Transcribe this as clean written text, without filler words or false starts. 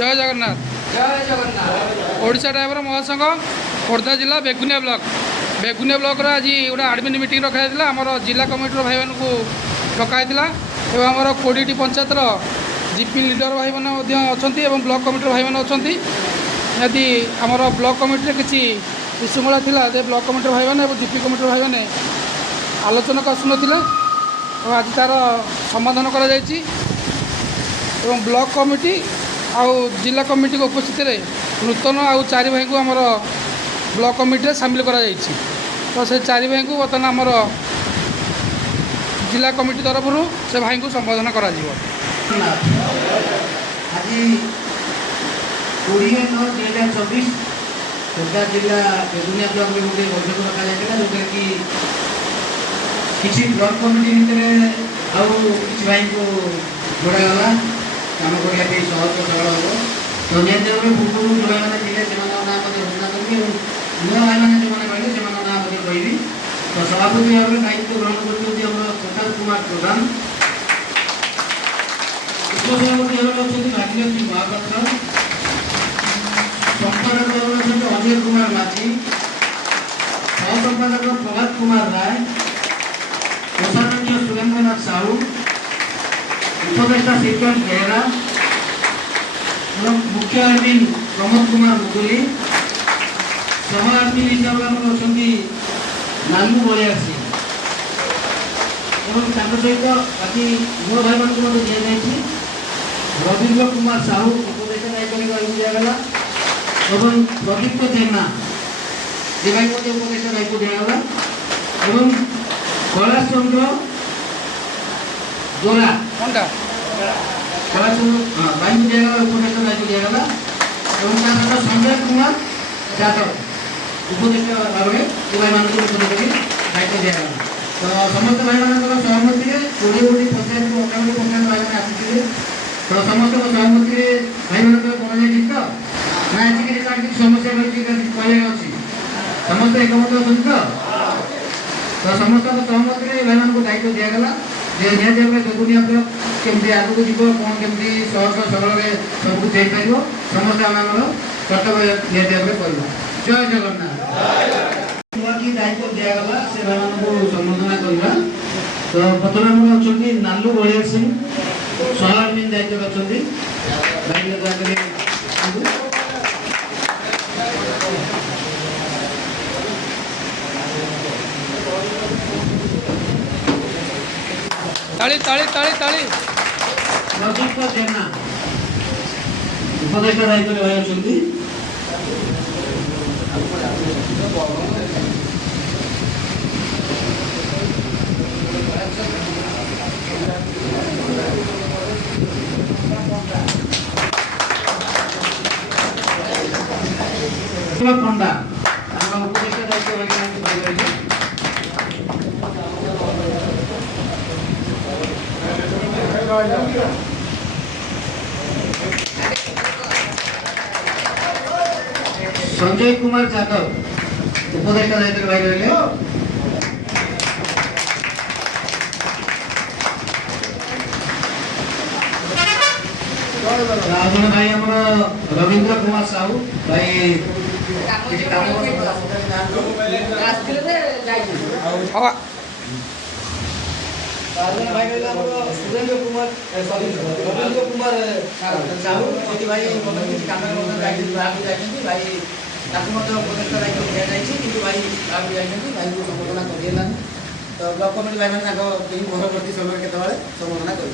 जय जगन्नाथ। जय जगन्नाथ। ओडिशा ड्राइवर महासंघ खोर्धा जिला बेगुनिया ब्लॉक आज गोटे आडमिन मीटिंग रखा आमर जिला कमिटी भाई मान को डकाई और आमर 20टी पंचायतर जीपी लीडर भाई मैंने अच्छा ब्लॉक कमिटी भाई मैंने अच्छा निहती आमर ब्लॉक कमिटी किसी विशृंखला था ब्लॉक कमिटी भाई मैंने जीपी कमिटी भाई मैंने आलोचना को आसुन और आज तार समाधान कर ब्लॉक कमिटी आउ जिला कमिटी उपस्थित नूतन आउ 4 भाई को आमर ब्लॉक कमिटी सामिल कर तो से 4 भाई को बर्तमान आमर जिला कमिटी तरफ से भाई को संबोधन कर खोर्धा जिला बेगुनिया ब्लॉक में गोटे बैठक रखा जोटा कि किसी ब्लॉक कमिटी भितर आउ किसी भाई को जोड़ागला काम करने सहज सरल हम तो निहत पूर्व जो भाई मैंने थे से ना घोषणा करी नुआ भाई मैंने जो कहले से ना कहि तो सभापति भाव में दायित्व ग्रहण कर प्रताप कुमार प्रधान उपसभापति भाव में भागीरथी महापात्र संपादक भाव अजय कुमार माझी सहसंपादक प्रभात कुमार राय कोषाध्यक्ष सुरेंद्रनाथ साहू उपदेष्टा श्रीकांत बेहरा मुख्य एडमिन प्रमोद कुमार मुदुली सह एडमिन हिसाब से अच्छा नालू बलियासी सहित बाकी मो भाई मान को दिखाई रवीन्द्र कुमार साहू उपदेष्टा दायित्व दिगला और प्रदीप्त जेना ये भाई को उपदेष्टा दायित्व दिगला और कैलाश चंद्र जोरा कैलाश चंद्र भाई को दिगला उपदेष्टा दायित्व दिगला और संजय कुमार यादव उपदेष्टा भाव में भाई मान को दायित्व दिगला तो समस्त भाई मान सहमति 20 पंचायत को 58 पंचायत भाई मैंने आसी तो समस्त सहमति भाई मान गणना तो ना आज समस्या रही अच्छी समस्त एकमत अच्छा तो समस्त सहमति भाई मान को दायित्व दिगला निहती भाव बेगुनिया ब्लॉक केमती आगू जीव कौन केमती सहज सरल सबको देपर समस्त आम कर्तव्य निहती भाव कर जय जगन्नाथ कि दायित्व दिगला से भाई मान को संबोधना करवा तो प्रथम आम अच्छा नालू बलिया सिंह सह एडमिन दायित्व अच्छा भाई ताली ताली ताली ताली प्रदीप जेना उपदेष्टा दायित्व भाई अच्छा पंडा उपदेष्टा दायित्व भाई संजय कुमार यादव उपदेष्टा दायित्व भाई रही जन भाई आम रवीन्द्र कुमार साहू भाई सुरेंद्र कुमार रवीन्द्र कुमार साहू जी भाई कम भाई उपदेष्टा दायित्व दिखाई भाई भाई को संबोधना कर तो ब्लॉक कमिटी भाई मैंने घर प्रति समय केत संबोधना कर